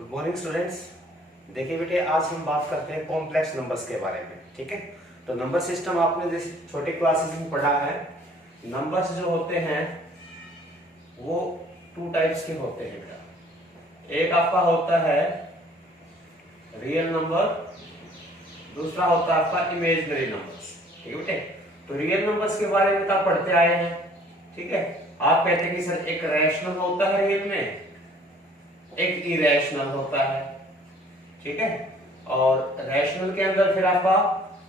Good morning students. देखिए बेटे, आज हम बात करते हैं कॉम्प्लेक्स नंबर्स के बारे में। ठीक है, तो नंबर सिस्टम आपने जैसे छोटे क्लासेस में पढ़ा है। नंबर्स जो होते हैं वो टू टाइप्स के होते हैं बेटा। एक आपका होता है रियल नंबर, दूसरा होता है आपका इमेजिनरी नंबर्स। ठीक है बेटे, तो रियल नंबर्स के बारे में आप पढ़ते आए हैं। ठीक है, आप कहते हैं कि सर एक रैशनल होता है रियल में, एक इरेशनल होता है। ठीक है, और रैशनल के अंदर फिर आपका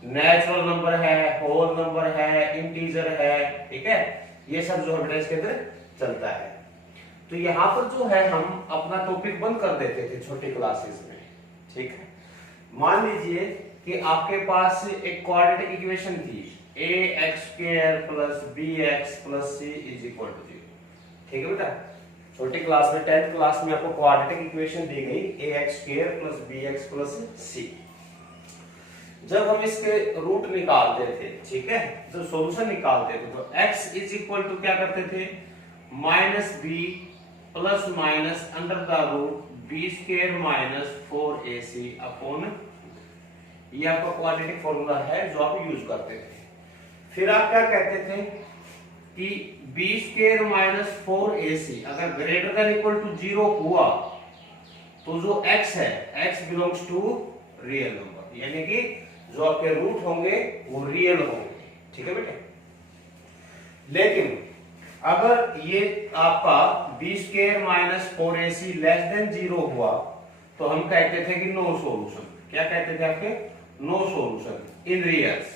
नेचुरल नंबर है, होल नंबर है, इंटीजर है। ठीक है, ये सब जो है इसके अंदर चलता है। तो यहाँ पर जो है हम अपना टॉपिक बंद कर देते थे छोटी क्लासेस में। ठीक है, मान लीजिए कि आपके पास एक क्वाड्रेटिक इक्वेशन थी ax² + bx + c = 0। ठीक है बेटा, छोटी क्लास में 10th क्लास में आपको क्वाड्रेटिक इक्वेशन दी गई ax² + bx + c। जब हम इसके रूट निकालते थे, ठीक है, जब सॉल्यूशन निकालते थे तो x = क्या करते थे, -b ± √b² - 4ac अपॉन, ये आपका क्वाड्रेटिक फॉर्मूला है जो आप यूज करते थे। फिर आप क्या कहते थे कि b² - 4ac अगर ग्रेटर देन इक्वल टू 0 हुआ तो जो x है x belongs to real number, यानी कि जो आपके रूट होंगे वो रियल होंगे। ठीक है बेटे, लेकिन अगर ये आपका b² - 4ac लेस देन 0 हुआ तो हम कहते थे कि नो सॉल्यूशन। क्या कहते थे आपके, नो सॉल्यूशन इन रियल्स,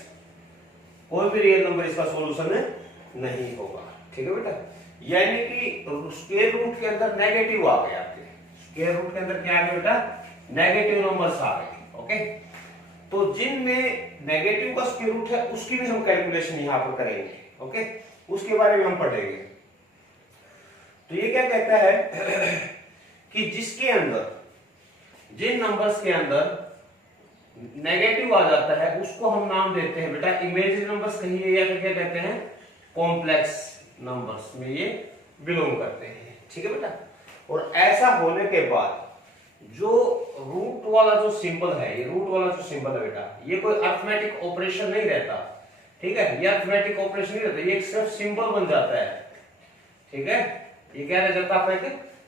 कोई भी रियल नंबर इसका सॉल्यूशन नहीं होगा। ठीक है बेटा, यानी कि स्क्वायर रूट के अंदर नेगेटिव आ गए आपके, स्क्वायर रूट के अंदर क्या आ गया बेटा, नेगेटिव नंबर्स आ गए। ओके, तो जिनमें नेगेटिव का स्क्वायर रूट है उसकी भी हम कैलकुलेशन यहां पर करेंगे। ओके, उसके बारे में हम पढ़ेंगे। तो ये क्या कहता है कि जिसके अंदर, जिन नंबर्स के अंदर नेगेटिव आ जाता है उसको हम नाम देते हैं बेटा इमेजिनरी नंबर्स कहिए, या फिर क्या कहते हैं कॉम्प्लेक्स नंबर्स में ये बिलोंग करते हैं। ठीक है बेटा, और ऐसा होने के बाद जो रूट वाला जो सिंबल है, ये रूट वाला जो सिंबल है बेटा, ये कोई अरिथमेटिक ऑपरेशन नहीं रहता। ठीक है, ये अरिथमेटिक ऑपरेशन नहीं रहता, ये सिर्फ सिंबल बन जाता है। ठीक है, ये क्या रह जाता है, आपका एक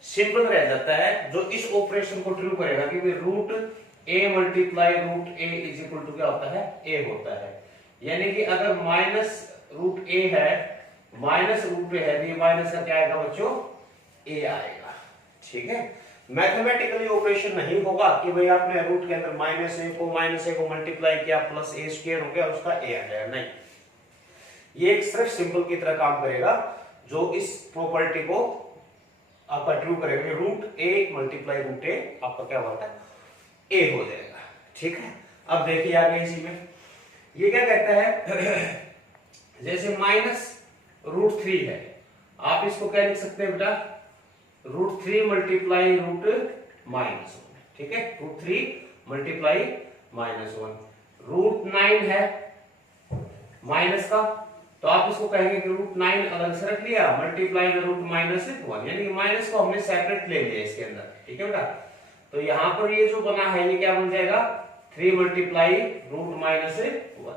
सिंबल रह जाता है जो इस ऑपरेशन को ट्रू करेगा कि रूट a × √a = क्या होता है, a होता है। यानी कि अगर -√a है, -√a है, तो ये माइनस का क्या आएगा बच्चों, a आएगा। ठीक है, मैथमेटिकली ऑपरेशन नहीं होगा कि भाई आपने रूट के अंदर -a को मल्टीप्लाई किया प्लस a² हो गया उसका a आ जाएगा, नहीं। ये एक सिर्फ सिंबल की तरह काम करेगा जो इस प्रॉपर्टी को आपका ट्रू करेगा, √a × √a आपका क्या होता है, ए हो जाएगा। ठीक है, अब देखिए आगे इसी में ये क्या कहता है, जैसे -√3 है, आप इसको क्या लिख सकते हैं बेटा, √3 × √-1। ठीक है, √3 × -1। √9 है माइनस का, तो आप इसको कहेंगे कि √9 अलग से रख लिया, मल्टीप्लाई में √-1, यानी कि माइनस को हमने सेपरेट ले लिया इसके अंदर। ठीक है बेटा, तो यहां पर ये जो बना है ये क्या बन जाएगा, 3 × √-1।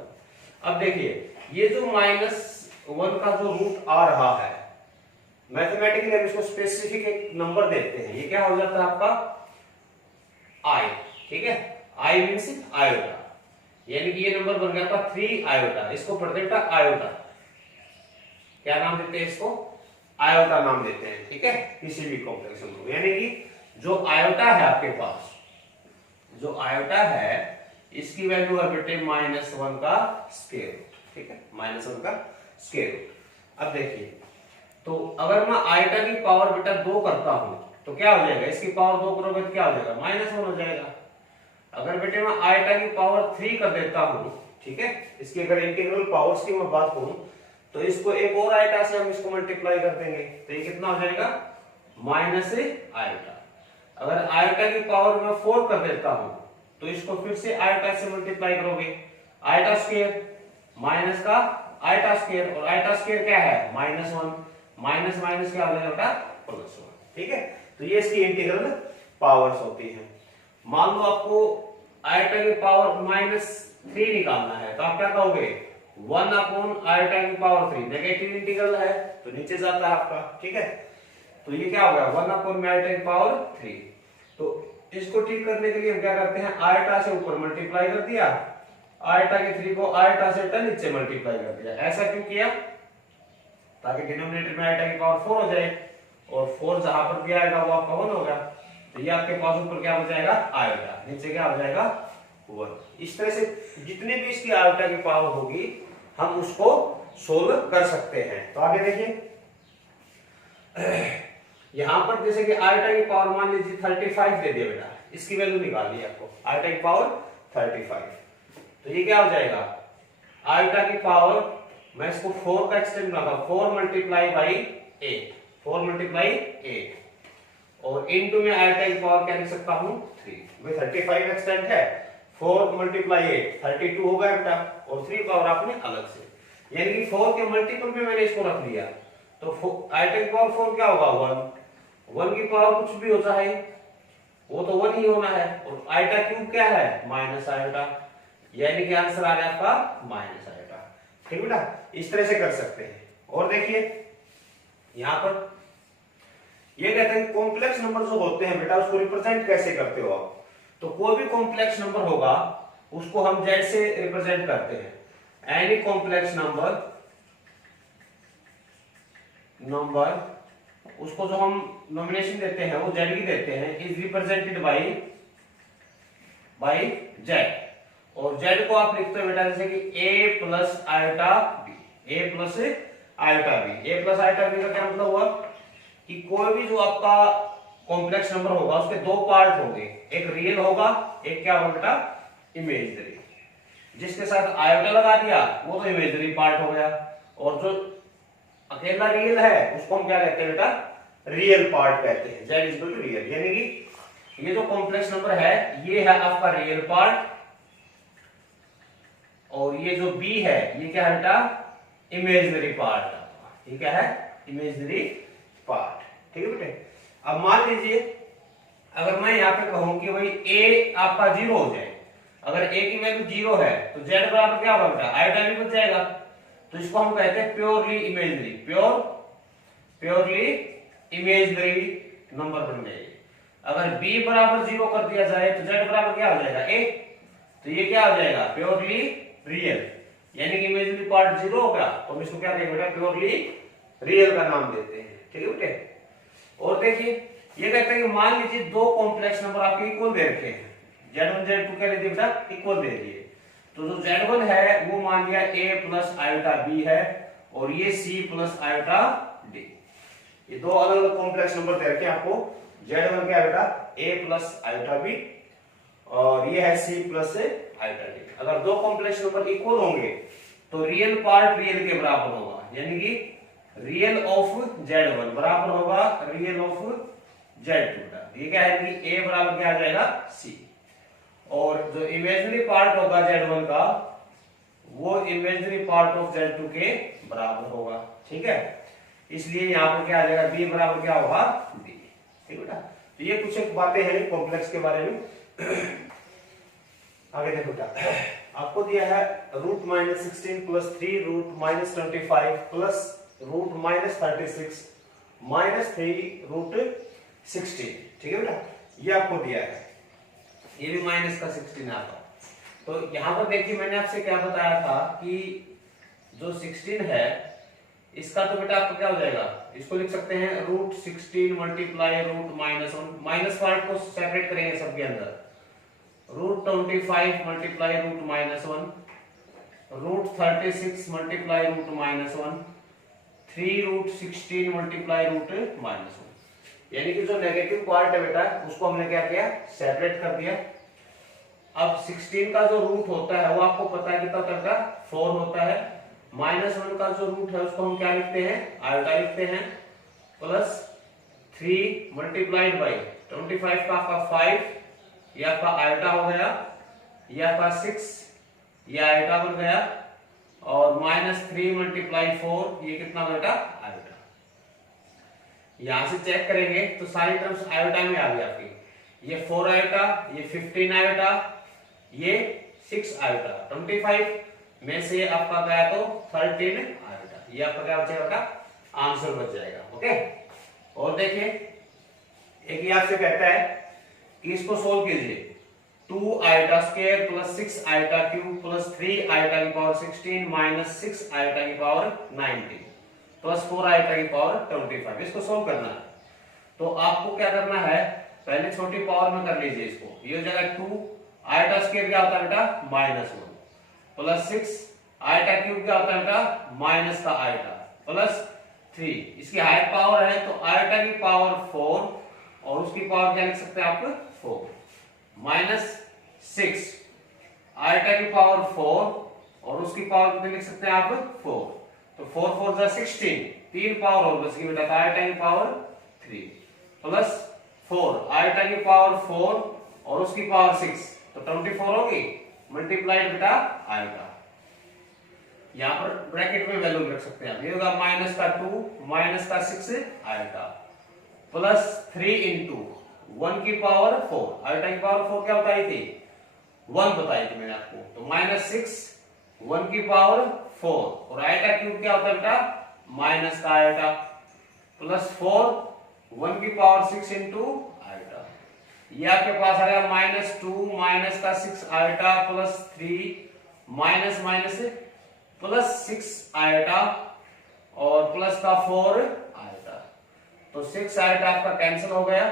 अब देखिए ये जो -1 का जो रूट आ रहा है, मैथमेटिकली हम इसको स्पेसिफिक एक नंबर देते हैं, ये क्या हो जाता है आपका i। ठीक है, i मींस आयोटा, यानी कि ये नंबर बन गया आपका 3 आयोटा। इसको पढ़ते बेटा आयोटा, क्या नाम देते हैं इसको, आयोटा नाम देते हैं। ठीक है, किसी भी कॉम्प्लेक्स नंबर को, यानी कि जो आयोटा है आपके पास, जो आयोटा है इसकी वैल्यू है बेटे -1 का स्क्वायर रूट। ठीक है, -1 का स्क्वायर रूट। अब देखिए, तो अगर मैं आयोटा की पावर बेटा 2 करता हूं तो क्या हो जाएगा, इसकी पावर 2 करोगे तो क्या हो जाएगा, -1 हो जाएगा। अगर बेटे मैं आयोटा की पावर 3 कर देता हूं, ठीक है, इसकी अगर इंटीग्रल पावर्स की मैं बात करूं तो इसको एक और आयोटा से हम इसको मल्टीप्लाई कर देंगे तो ये कितना हो जाएगा, -आयोटा। अगर आयोटा की पावर में 4 कर देता हूं तो इसको फिर से आयोटा से मल्टीप्लाई करोगे, आयोटा स्क्वायर माइनस का आयोटा स्क्वायर, और आयोटा स्क्वायर क्या है, -1, माइनस माइनस क्या हो जाएगा, +1। ठीक है, तो ये इसकी इंटीग्रल पावर्स होती हैं। मान लो आपको आयोटा की पावर -3 निकालना है तो आप क्या कहोगे 1 अपॉन आयोटा की पावर 3। नेगेटिव इंटीग्रल है तो नीचे जाता है आपका, ठीक है। तो ये क्या हो गया 1 अपॉन आयोटा की पावर 3। तो इसको ठीक करने के लिए हम क्या करते हैं, आयोटा से ऊपर मल्टीप्लाई कर दिया, आयोटा के 3 को आयोटा से उल्टा नीचे मल्टीप्लाई कर दिया। ऐसा क्यों किया, ताकि डिनोमिनेटर में आयोटा की पावर 4 हो जाए और 4 जहां पर भी आएगा वो आपका 1 होगा। तो ये आपके पास ऊपर क्या हो जाएगा आयोटा, नीचे क्या हो जाएगा 1। इस तरह से जितने भी इसकी आयोटा की पावर होगी हम उसको सोल्व कर सकते हैं। तो आगे देखिए यहां पर जैसे कि आयोटा की पावर मान लीजिए 35 दे दिया बेटा, इसकी वैल्यू निकालिए आपको, आयोटा की पावर 35। तो ये क्या हो जाएगा आयोटा की पावर, मैं इसको 4 का एक्सटेंड बनाता हूं, 4 मल्टीप्लाई बाई 8, 4 मल्टीप्लाई 8 और इनटू में आयोटा की पावर क्या लिख सकता हूं 3। भाई 35 एक्सटेंड है, 4 मल्टीप्लाई 8 32 हो गया बेटा, और 3 पावर आपने अलग से, यानी कि 4 के मल्टीपल में मैंने इसको रख दिया। तो आयोटा की पावर 4 क्या होगा 1, 1 की पावर कुछ भी होता है वो तो 1 ही होना है, और आयोटा क्यूब क्या है माइनस आयोटा, यानी कि आंसर आ गया आपका माइनस आयोटा। ठीक बेटा, इस तरह से कर सकते हैं। और देखिए यहां पर ये कहते हैं कॉम्प्लेक्स नंबर जो होते हैं बेटा उसको रिप्रेजेंट कैसे करते हो आप। तो कोई भी कॉम्प्लेक्स नंबर होगा उसको हम जेड से रिप्रेजेंट करते हैं। एनी कॉम्प्लेक्स नंबर उसको जो हम नॉमिनेशन देते हैं वो जेड की देते हैं, इज रिप्रेजेंटेड बाई जेड। और जेड को आप लिखते हो बेटा जैसे कि a plus iota B, a plus iota B. a plus iota B का क्या मतलब हुआ कि कोई भी जो आपका कॉम्प्लेक्स नंबर होगा उसके दो पार्ट होंगे, एक रियल होगा एक क्या होगा बेटा इमेजिनरी। जिसके साथ आयोटा लगा दिया वो तो इमेजिनरी पार्ट हो गया, और जो अकेला रियल है उसको हम क्या कहते हैं बेटा रियल पार्ट कहते हैं, z is equal to real. यानी कि ये जो कॉम्प्लेक्स नंबर है ये है आपका रियल पार्ट, और ये जो b है ये क्या है बेटा इमेजिनरी पार्ट। ये क्या है इमेजिनरी पार्ट, ठीक है बेटे। अब मान लीजिए अगर मैं यहाँ पे कहूं कि भाई a आपका 0 हो जाए, अगर a की वैल्यू 0 है तो z बराबर क्या होगा बेटा आयोटा भी बच जाएगा। तो इसको हम कहते हैं purely imaginary, purely imaginary number बन गए। अगर b बराबर 0 कर दिया जाए तो z बराबर क्या हो जाएगा a, तो ये क्या हो जाएगा प्योरली रियल, यानी कि इमेजिनरी पार्ट 0 होगा तो हम इसको क्या कहेंगे बेटा प्योरली रियल का नाम देते हैं, ठीक है बेटे। और देखिए ये कहते हैं कि मान लीजिए दो कॉम्प्लेक्स नंबर आपके इक्वल दे रखे हैं, z1 z2 क्या दे दिए बेटा इक्वल दे दिए। तो जो z1 है वो मान लिया a प्लस आयोटा b है और ये c प्लस आयोटा d। ये दो अलग अलग कॉम्प्लेक्स नंबर दे रखे हैं आपको, z1 क्या है बेटा a प्लस आयोटा b और ये है c प्लस आयोटा d। अगर दो कॉम्प्लेक्स नंबर इक्वल होंगे तो रियल पार्ट रियल के बराबर होगा, यानी कि रियल ऑफ z1 बराबर होगा रियल ऑफ z2। ये क्या है कि a बराबर क्या आ जाएगा c, और जो इमेजिनरी पार्ट होगा z1 का वो इमेजिनरी पार्ट ऑफ z2 के बराबर होगा, ठीक है। इसलिए यहाँ पर क्या आ जाएगा b बराबर क्या होगा d, ठीक बेटा। तो ये कुछ एक बातें हैं कॉम्प्लेक्स के बारे में। आगे देखो बेटा आपको दिया है root minus 16 plus 3 root minus 25 plus root minus 36 minus 3 root 16, ठीक है बेटा। ये आपको दिया है, ये भी माइनस का 16 आता। तो यहां पर देखिए मैंने आपसे क्या बताया था कि जो 16 है इसका तो बेटा आपको क्या हो जाएगा, इसको लिख सकते हैं root 16 multiply root minus 1, minus part को सेपरेट करेंगे सबके अंदर, root 25 multiply root minus 1, root 36 multiply root minus 1, 3 root 16 multiply root minus 1। यानी कि जो नेगेटिव पार्ट है बेटा उसको हमने क्या किया सेपरेट कर दिया। अब 16 का जो रूट होता है वो आपको पता है कितना तरह का 4 होता है, माइनस 1 का जो रूट है उसको हम क्या लिखते हैं आयोटा लिखते हैं, प्लस 3 मल्टीप्लाइड बाई 25 का आपका 5, ये आपका आयोटा हो गया, ये आपका 6 ये आयोटा बन गया, और माइनस 3 मल्टीप्लाई 4 ये कितना बेटा आयोटा। यहां से चेक करेंगे तो सारी टर्म्स आयोटा में आ गई आपकी, ये 4 आयोटा, ये 15 आयोटा, ये 6 आयोटा। 25 में से आपका गया तो 13 आयोटा। ये आपका क्या बचेगा बेटा, आंसर बच जाएगा। ओके, और देखिए एक ये आपसे कहता है कि इसको सोल्व कीजिए। 2 iota square plus 6 iota cube plus 3 iota की पावर 16 माइनस 6 आयोटा की पावर 19 प्लस 4 आयोटा की पावर 25। इसको सोल्व करना है तो आपको क्या करना है, पहले छोटी पावर में कर लीजिए इसको। ये हो जाएगा 2 आयोटा स्क्वायर क्या होता है बेटा, -1 प्लस 6 आयोटा क्यूब क्या होता है बेटा, माइनस का आयोटा प्लस 3। इसकी हायर पावर है तो आयोटा की पावर 4 और उसकी पावर क्या लिख सकते हैं आप, 4 माइनस 6 आयोटा की पावर 4 और उसकी पावर कितनी लिख सकते हैं आप, 4। तो 4 4 जा 16, 3 पावर और बच गई बेटा, तो आयोटा की पावर 3 प्लस 4 आयोटा की पावर 4 और उसकी पावर 6, तो 24 होगी मल्टीप्लाइड बेटा आयोटा। यहां पर ब्रैकेट में वैल्यू रख सकते हैं आप। ये होगा माइनस का 2 माइनस का 6 आयोटा प्लस 3 इंटू 1 की पावर 4। आयोटा की पावर 4 क्या बताई थी, 1 बताई थी मैंने आपको। तो माइनस 6 1 की पावर 4 और आयोटा क्यूब क्या होता है बेटा, माइनस का आयोटा प्लस 4 1 की पावर 6 इंटू आयोटा। ये आपके पास आ गया -2 माइनस का 6 iota plus 3 minus minus plus 6 iota और प्लस का 4 आयोटा। तो 6 आयोटा आपका कैंसिल हो गया,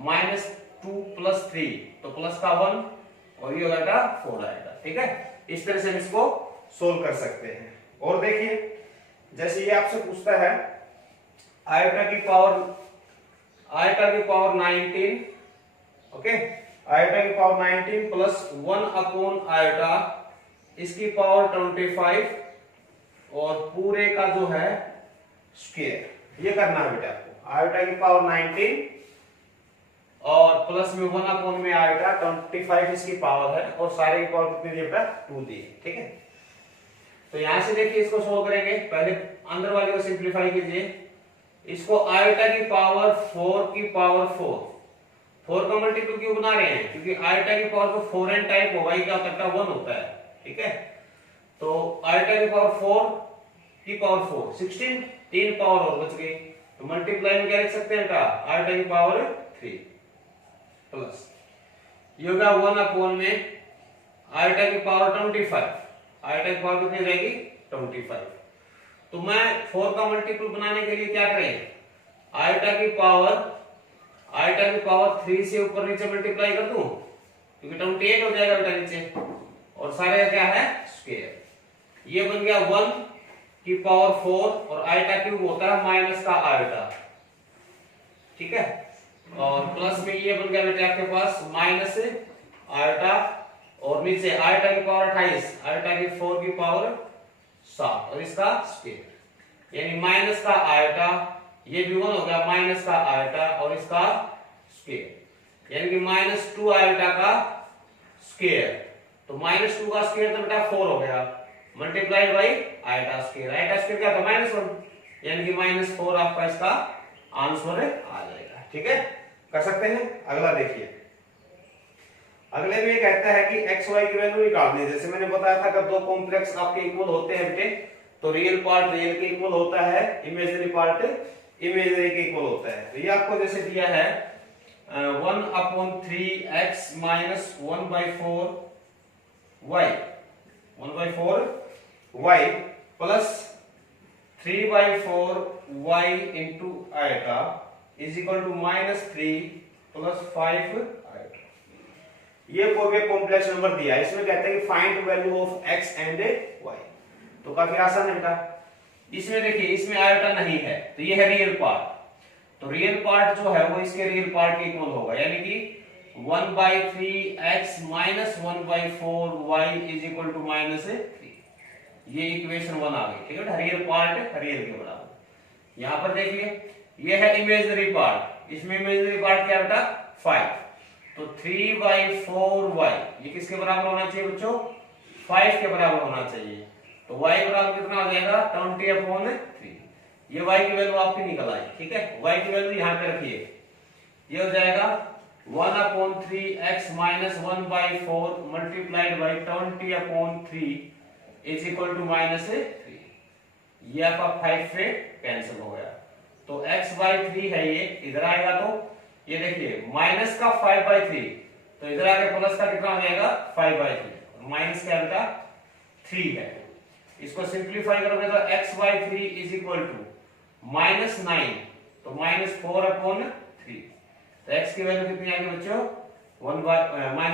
-2 प्लस 3 तो प्लस का 1 और ये हो गया 4 आयोटा। ठीक है, इस तरह से हम इसको सोल्व कर सकते हैं। और देखिए जैसे ये आपसे पूछता है आयोटा की पावर 19, ओके, आयोटा की पावर 19 प्लस 1 अपॉन आयोटा इसकी पावर 25 और पूरे का जो है स्क्वायर। ये करना है बेटा आपको। आयोटा की पावर 19 और प्लस में 1 अपॉन में आयोटा 25 इसकी पावर है और सारे की पावर कितनी दी बेटा, 2 दी। ठीक है, तो यहां से देखिए इसको सोल्व करेंगे। पहले अंदर वाले को सिंप्लीफाई कीजिए। इसको आयोटा की पावर 4 की पावर 4 का मल्टीपल क्यों बना रहे हैं, क्योंकि आयोटा की पावर को फॉरेन टाइप होगा, ये क्या होता है 1 होता है। ठीक है, तो आयोटा की पावर 4 की पावर 4 16, 3 पावर और बच गई, तो मल्टीप्लाई में क्या लिख सकते हैं बेटा, आयोटा की पावर 3 प्लस ये होगा 1 अपॉन में आयोटा की पावर 25। आयोटा की पावर कितनी रहेगी, 25। तो मैं 4 का मल्टीपल बनाने के लिए क्या करें, आयोटा की पावर 3 से ऊपर नीचे मल्टीप्लाई कर दूं, क्योंकि 28 हो जाएगा बेटा नीचे, और सारे क्या है स्क्वायर। ये बन गया 1 की पावर 4 और आयोटा क्यूब होता है माइनस का आयोटा। ठीक है, और प्लस में ये बन गया बेटा आपके पास माइनस आयोटा और नीचे आयोटा की पावर 28, आयोटा की 4 की पावर 7 और इसका स्क्वायर, यानी माइनस का आयोटा, ये भी 1 हो गया माइनस का आयोटा और इसका स्क्वायर, यानी कि -2 आयोटा का स्क्वायर। तो -2 का स्क्वायर तो बेटा 4 हो गया, multiplied by iota square. Iota square क्या था, -1, यानी कि -4 आपका इसका आंसर आ जाएगा। ठीक है, कर सकते हैं। अगला देखिए, अगले में कहता है कि एक्स वाई की वैल्यू निकालनी है। जैसे मैंने बताया था कि दो कॉम्प्लेक्स आपके इक्वल होते हैं बेटे, तो रियल पार्ट रियल के इक्वल होता है, इमेजिनरी पार्ट इमेजिनरी के इक्वल होता है। तो ये आपको जैसे दिया है 1/3x minus 1/4y plus 3/4y into iota is equal to -3 plus 5 iota. ये कोई भी कॉम्प्लेक्स नंबर दिया है, इसमें कहते हैं कि find value of x and y। तो काफी आसान है बेटा। इसमें देखिए इसमें आयोटा नहीं है, तो ये है रियल पार्ट, तो रियल पार्ट जो है वो इसके रियल पार्ट के इक्वल होगा, यानी कि 1/3x minus 1/4y is equal to -3। ये इक्वेशन 1 आ गई। ठीक है, रियल पार्ट रियल के बराबर। यहां पर देखिए ये है इमेजिनरी पार्ट, इसमें इमेजिनरी पार्ट क्या बेटा 5, तो 3/4y ये किसके बराबर होना चाहिए बच्चों, 5 के बराबर होना चाहिए। तो y बराबर कितना हो जाएगा 20/3। ये y की वैल्यू आपकी निकल आई। ठीक है, y की वैल्यू यहां पे रखिए, ये हो जाएगा 1/3 x minus 1/4 multiplied by 20/3 is equal to -3। ये आपका 5 से कैंसिल हो गया, तो x/3 है ये, इधर आएगा तो ये देखिए माइनस का 5/3, तो इधर आके प्लस का कितना हो जाएगा 5/3, माइनस का बेटा 3 है। इसको सिंप्लीफाई करोगे तो x/3 इज इक्वल टू -9, तो -4/3। तो x की वैल्यू कितनी आएगी बच्चों, 1